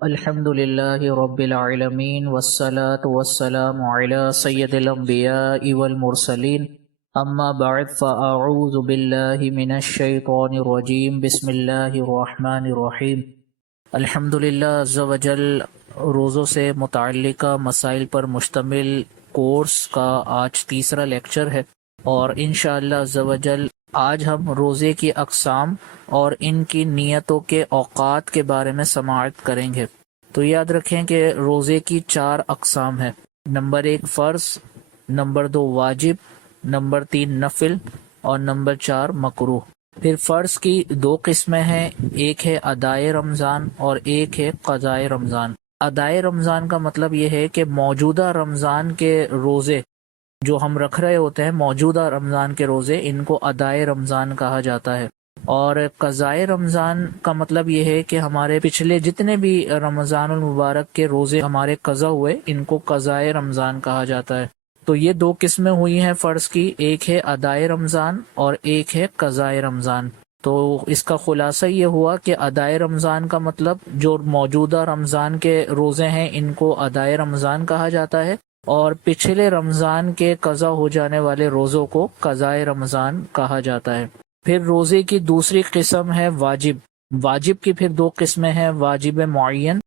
الحمد للہ رب العالمین والصلاة والسلام علی سید الانبیاء والمرسلین اما بعد فاعوذ باللہ من الشیطان الرجیم بسم اللہ الرحمن الرحیم۔ الحمد للہ عز و جل روزوں سے متعلقہ مسائل پر مشتمل کورس کا آج تیسرا لیکچر ہے، اور انشاءاللہ عز و جل آج ہم روزے کی اقسام اور ان کی نیتوں کے اوقات کے بارے میں سماعت کریں گے۔ تو یاد رکھیں کہ روزے کی 4 اقسام ہیں۔ نمبر 1 فرض، نمبر 2 واجب، نمبر 3 نفل، اور نمبر 4 مکروہ۔ پھر فرض کی 2 قسمیں ہیں، ایک ہے ادائے رمضان اور ایک ہے قضائے رمضان۔ ادائے رمضان کا مطلب یہ ہے کہ موجودہ رمضان کے روزے جو ہم رکھ رہے ہوتے ہیں، موجودہ رمضان کے روزے، ان کو ادائے رمضان کہا جاتا ہے۔ اور قضائے رمضان کا مطلب یہ ہے کہ ہمارے پچھلے جتنے بھی رمضان المبارک کے روزے ہمارے قضا ہوئے، ان کو قضائے رمضان کہا جاتا ہے۔ تو یہ 2 قسمیں ہوئی ہیں فرض کی، ایک ہے ادائے رمضان اور ایک ہے قضائے رمضان۔ تو اس کا خلاصہ یہ ہوا کہ ادائے رمضان کا مطلب جو موجودہ رمضان کے روزے ہیں ان کو ادائے رمضان کہا جاتا ہے، اور پچھلے رمضان کے قضا ہو جانے والے روزوں کو قضائے رمضان کہا جاتا ہے۔ پھر روزے کی دوسری قسم ہے واجب۔ واجب کی پھر 2 قسمیں ہیں، واجب معین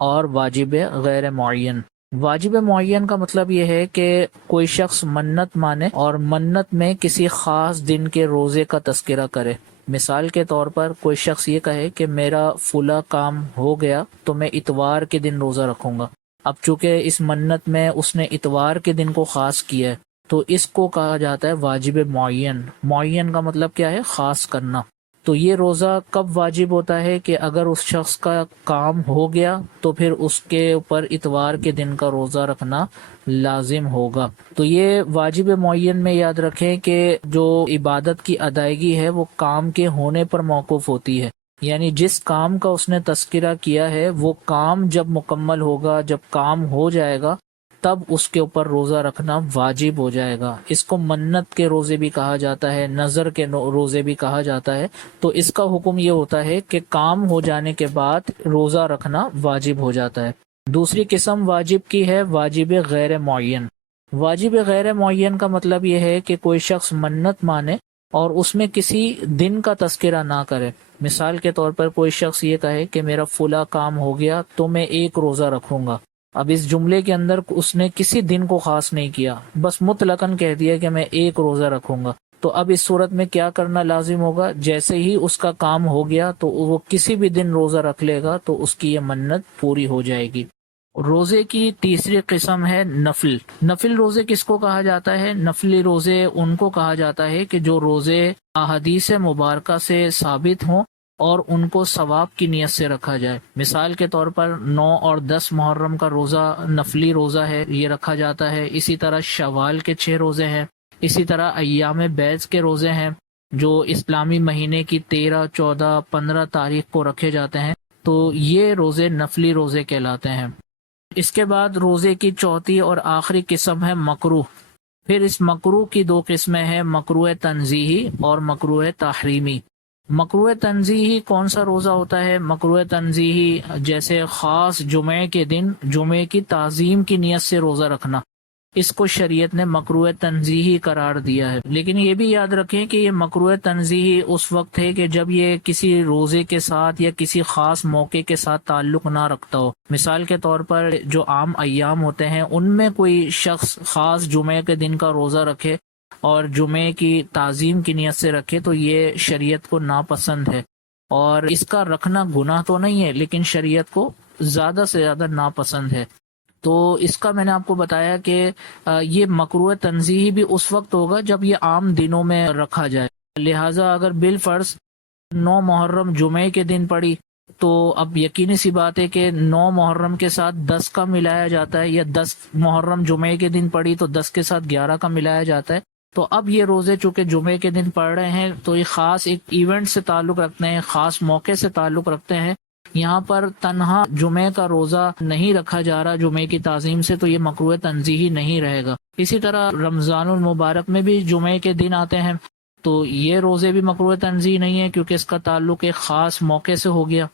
اور واجب غیر معین۔ واجب معین کا مطلب یہ ہے کہ کوئی شخص منت مانے اور منت میں کسی خاص دن کے روزے کا تذکرہ کرے۔ مثال کے طور پر کوئی شخص یہ کہے کہ میرا فلاں کام ہو گیا تو میں اتوار کے دن روزہ رکھوں گا۔ اب چونکہ اس منت میں اس نے اتوار کے دن کو خاص کیا ہے تو اس کو کہا جاتا ہے واجب معین۔ معین کا مطلب کیا ہے؟ خاص کرنا۔ تو یہ روزہ کب واجب ہوتا ہے کہ اگر اس شخص کا کام ہو گیا تو پھر اس کے اوپر اتوار کے دن کا روزہ رکھنا لازم ہوگا۔ تو یہ واجب معین میں یاد رکھیں کہ جو عبادت کی ادائیگی ہے وہ کام کے ہونے پر موقوف ہوتی ہے، یعنی جس کام کا اس نے تذکرہ کیا ہے وہ کام جب مکمل ہوگا، جب کام ہو جائے گا، تب اس کے اوپر روزہ رکھنا واجب ہو جائے گا۔ اس کو منت کے روزے بھی کہا جاتا ہے، نظر کے روزے بھی کہا جاتا ہے۔ تو اس کا حکم یہ ہوتا ہے کہ کام ہو جانے کے بعد روزہ رکھنا واجب ہو جاتا ہے۔ دوسری قسم واجب کی ہے واجب غیر معین۔ واجب غیر معین کا مطلب یہ ہے کہ کوئی شخص منت مانے اور اس میں کسی دن کا تذکرہ نہ کرے۔ مثال کے طور پر کوئی شخص یہ کہے کہ میرا فلاں کام ہو گیا تو میں 1 روزہ رکھوں گا۔ اب اس جملے کے اندر اس نے کسی دن کو خاص نہیں کیا، بس مطلقاً کہہ دیا کہ میں 1 روزہ رکھوں گا۔ تو اب اس صورت میں کیا کرنا لازم ہوگا؟ جیسے ہی اس کا کام ہو گیا تو وہ کسی بھی دن روزہ رکھ لے گا تو اس کی یہ منت پوری ہو جائے گی۔ روزے کی تیسری قسم ہے نفل۔ نفل روزے کس کو کہا جاتا ہے؟ نفلی روزے ان کو کہا جاتا ہے کہ جو روزے احادیث مبارکہ سے ثابت ہوں اور ان کو ثواب کی نیت سے رکھا جائے۔ مثال کے طور پر 9 اور 10 محرم کا روزہ نفلی روزہ ہے، یہ رکھا جاتا ہے۔ اسی طرح شوال کے 6 روزے ہیں، اسی طرح ایام بیض کے روزے ہیں جو اسلامی مہینے کی 13، 14، 15 تاریخ کو رکھے جاتے ہیں۔ تو یہ روزے نفلی روزے کہلاتے ہیں۔ اس کے بعد روزے کی چوتھی اور آخری قسم ہے مکروہ۔ پھر اس مکروہ کی 2 قسمیں ہیں، مکروہ تنزیہی اور مکروہ تحریمی۔ مکروہ تنزیہی کون سا روزہ ہوتا ہے؟ مکروہ تنزیہی جیسے خاص جمعے کے دن جمعے کی تعظیم کی نیت سے روزہ رکھنا، اس کو شریعت نے مکروہ تنزیہی قرار دیا ہے۔ لیکن یہ بھی یاد رکھیں کہ یہ مکروہ تنزیہی اس وقت ہے کہ جب یہ کسی روزے کے ساتھ یا کسی خاص موقع کے ساتھ تعلق نہ رکھتا ہو۔ مثال کے طور پر جو عام ایام ہوتے ہیں ان میں کوئی شخص خاص جمعے کے دن کا روزہ رکھے اور جمعے کی تعظیم کی نیت سے رکھے تو یہ شریعت کو ناپسند ہے، اور اس کا رکھنا گناہ تو نہیں ہے لیکن شریعت کو زیادہ سے زیادہ ناپسند ہے۔ تو اس کا میں نے آپ کو بتایا کہ یہ مکروہ تنزیہی بھی اس وقت ہوگا جب یہ عام دنوں میں رکھا جائے۔ لہٰذا اگر بالفرض 9 محرم جمعے کے دن پڑی تو اب یقینی سی بات ہے کہ 9 محرم کے ساتھ 10 کا ملایا جاتا ہے، یا 10 محرم جمعے کے دن پڑی تو 10 کے ساتھ 11 کا ملایا جاتا ہے۔ تو اب یہ روزے چونکہ جمعے کے دن پڑھ رہے ہیں تو یہ خاص ایک ایونٹ سے تعلق رکھتے ہیں، خاص موقع سے تعلق رکھتے ہیں۔ یہاں پر تنہا جمعے کا روزہ نہیں رکھا جا رہا جمعے کی تعظیم سے، تو یہ مکروہ تنزیہی نہیں رہے گا۔ اسی طرح رمضان المبارک میں بھی جمعے کے دن آتے ہیں تو یہ روزے بھی مکروہ تنزیہی نہیں ہے کیونکہ اس کا تعلق ایک خاص موقع سے ہو گیا۔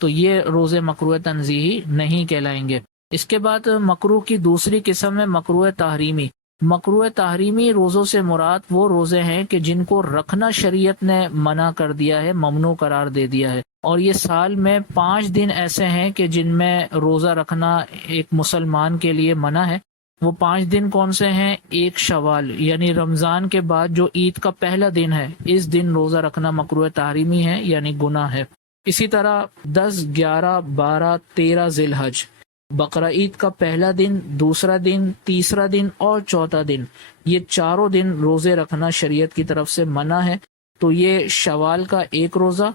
تو یہ روزے مکروہ تنزیہی نہیں کہلائیں گے۔ اس کے بعد مکروہ کی دوسری قسم ہے مکروہ تحریمی۔ مکروہ تحریمی روزوں سے مراد وہ روزے ہیں کہ جن کو رکھنا شریعت نے منع کر دیا ہے، ممنوع قرار دے دیا ہے، اور یہ سال میں 5 دن ایسے ہیں کہ جن میں روزہ رکھنا ایک مسلمان کے لیے منع ہے۔ وہ 5 دن کون سے ہیں؟ 1 شوال یعنی رمضان کے بعد جو عید کا پہلا دن ہے، اس دن روزہ رکھنا مکروہ تحریمی ہے یعنی گناہ ہے۔ اسی طرح 10، 11، 12، 13 ذی الحج، بقرہ عید کا پہلا دن، دوسرا دن، تیسرا دن اور چوتھا دن، یہ چاروں دن روزے رکھنا شریعت کی طرف سے منع ہے۔ تو یہ شوال کا 1 روزہ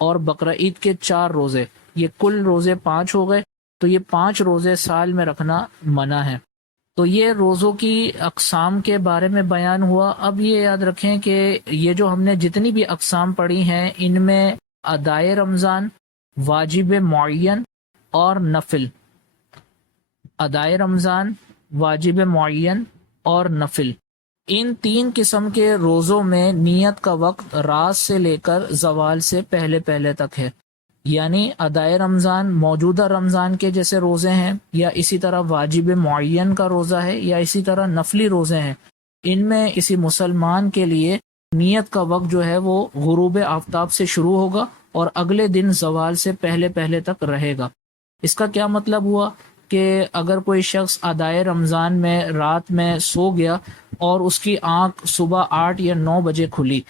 اور بقرہ عید کے 4 روزے، یہ کل روزے 5 ہو گئے، تو یہ 5 روزے سال میں رکھنا منع ہے۔ تو یہ روزوں کی اقسام کے بارے میں بیان ہوا۔ اب یہ یاد رکھیں کہ یہ جو ہم نے جتنی بھی اقسام پڑھی ہیں، ان میں ادائے رمضان، واجب معین اور نفل، ادائے رمضان، واجب معین اور نفل، ان 3 قسم کے روزوں میں نیت کا وقت رات سے لے کر زوال سے پہلے پہلے تک ہے۔ یعنی ادائے رمضان موجودہ رمضان کے جیسے روزے ہیں، یا اسی طرح واجب معین کا روزہ ہے، یا اسی طرح نفلی روزے ہیں، ان میں کسی مسلمان کے لیے نیت کا وقت جو ہے وہ غروب آفتاب سے شروع ہوگا اور اگلے دن زوال سے پہلے پہلے تک رہے گا۔ اس کا کیا مطلب ہوا کہ اگر کوئی شخص ادائے رمضان میں رات میں سو گیا اور اس کی آنکھ صبح 8 یا 9 بجے کھلی،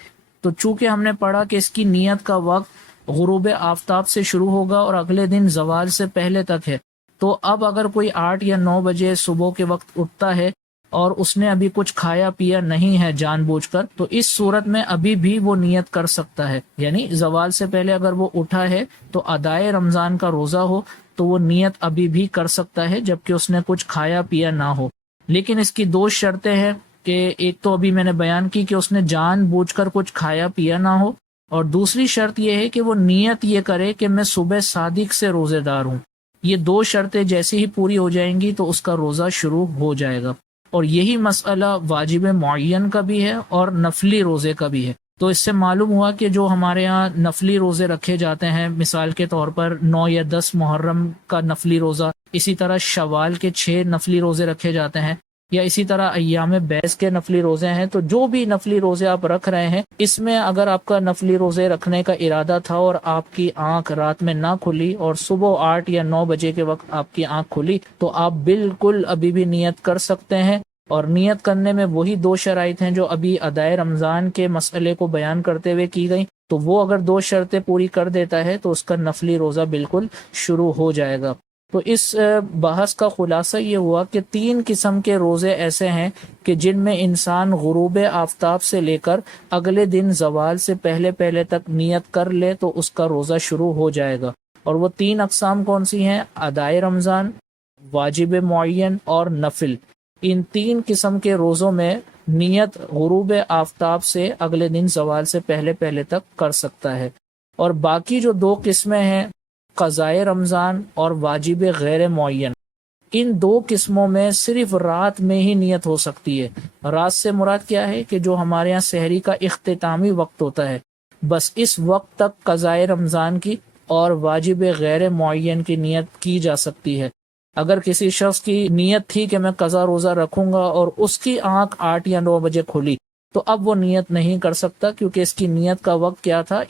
تو چونکہ ہم نے پڑھا کہ اس کی نیت کا وقت غروب آفتاب سے شروع ہوگا اور اگلے دن زوال سے پہلے تک ہے، تو اب اگر کوئی 8 یا 9 بجے صبح کے وقت اٹھتا ہے اور اس نے ابھی کچھ کھایا پیا نہیں ہے جان بوجھ کر، تو اس صورت میں ابھی بھی وہ نیت کر سکتا ہے۔ یعنی زوال سے پہلے اگر وہ اٹھا ہے تو ادائے رمضان کا روزہ ہو تو وہ نیت ابھی بھی کر سکتا ہے جبکہ اس نے کچھ کھایا پیا نہ ہو۔ لیکن اس کی 2 شرطیں ہیں کہ ایک تو ابھی میں نے بیان کی کہ اس نے جان بوجھ کر کچھ کھایا پیا نہ ہو، اور دوسری شرط یہ ہے کہ وہ نیت یہ کرے کہ میں صبح صادق سے روزے دار ہوں۔ یہ 2 شرطیں جیسے ہی پوری ہو جائیں گی تو اس کا روزہ شروع ہو جائے گا۔ اور یہی مسئلہ واجب معین کا بھی ہے اور نفلی روزے کا بھی ہے۔ تو اس سے معلوم ہوا کہ جو ہمارے ہاں نفلی روزے رکھے جاتے ہیں، مثال کے طور پر 9 یا 10 محرم کا نفلی روزہ، اسی طرح شوال کے 6 نفلی روزے رکھے جاتے ہیں، یا اسی طرح ایام بیس کے نفلی روزے ہیں، تو جو بھی نفلی روزے آپ رکھ رہے ہیں، اس میں اگر آپ کا نفلی روزے رکھنے کا ارادہ تھا اور آپ کی آنکھ رات میں نہ کھلی اور صبح 8 یا 9 بجے کے وقت آپ کی آنکھ کھلی، تو آپ بالکل ابھی بھی نیت کر سکتے ہیں۔ اور نیت کرنے میں وہی 2 شرائط ہیں جو ابھی ادائے رمضان کے مسئلے کو بیان کرتے ہوئے کی گئی، تو وہ اگر 2 شرطیں پوری کر دیتا ہے تو اس کا نفلی روزہ بالکل شروع ہو جائے گا۔ تو اس بحث کا خلاصہ یہ ہوا کہ 3 قسم کے روزے ایسے ہیں کہ جن میں انسان غروب آفتاب سے لے کر اگلے دن زوال سے پہلے پہلے تک نیت کر لے تو اس کا روزہ شروع ہو جائے گا۔ اور وہ 3 اقسام کون سی ہیں؟ ادائے رمضان، واجب معین اور نفل۔ ان 3 قسم کے روزوں میں نیت غروب آفتاب سے اگلے دن زوال سے پہلے پہلے تک کر سکتا ہے۔ اور باقی جو 2 قسمیں ہیں، قضائے رمضان اور واجب غیر معین، ان 2 قسموں میں صرف رات میں ہی نیت ہو سکتی ہے۔ رات سے مراد کیا ہے کہ جو ہمارے یہاں سحری کا اختتامی وقت ہوتا ہے، بس اس وقت تک قضائے رمضان کی اور واجب غیر معین کی نیت کی جا سکتی ہے۔ اگر کسی شخص کی نیت تھی کہ میں قضا روزہ رکھوں گا اور اس کی آنکھ 8 یا 9 بجے کھلی، تو اب وہ نیت نہیں کر سکتا، کیونکہ اس کی نیت کا وقت کیا تھا؟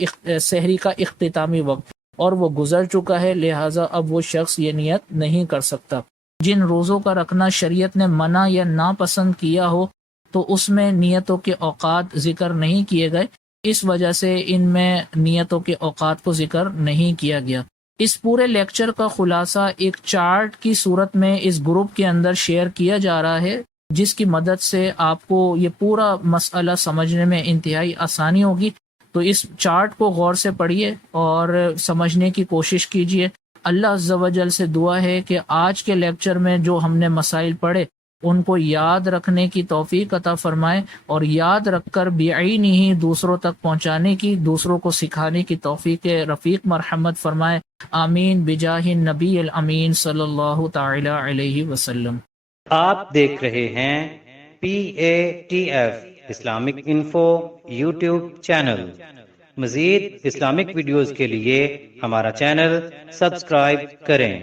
سحری کا اختتامی وقت، اور وہ گزر چکا ہے، لہٰذا اب وہ شخص یہ نیت نہیں کر سکتا۔ جن روزوں کا رکھنا شریعت نے منع یا ناپسند کیا ہو تو اس میں نیتوں کے اوقات ذکر نہیں کیے گئے، اس وجہ سے ان میں نیتوں کے اوقات کو ذکر نہیں کیا گیا۔ اس پورے لیکچر کا خلاصہ ایک چارٹ کی صورت میں اس گروپ کے اندر شیئر کیا جا رہا ہے، جس کی مدد سے آپ کو یہ پورا مسئلہ سمجھنے میں انتہائی آسانی ہوگی۔ تو اس چارٹ کو غور سے پڑھیے اور سمجھنے کی کوشش کیجیے۔ اللہ عز و جل سے دعا ہے کہ آج کے لیکچر میں جو ہم نے مسائل پڑھے ان کو یاد رکھنے کی توفیق عطا فرمائے، اور یاد رکھ کر بعینی ہی دوسروں تک پہنچانے کی، دوسروں کو سکھانے کی توفیق رفیق مرحمت فرمائے۔ آمین بجاہ النبی الامین صلی اللہ تعالی علیہ وسلم۔ آپ دیکھ رہے ہیں PATF Islamic info YouTube channel. مزید اسلامک ویڈیوز کے لیے ہمارا چینل سبسکرائب کریں۔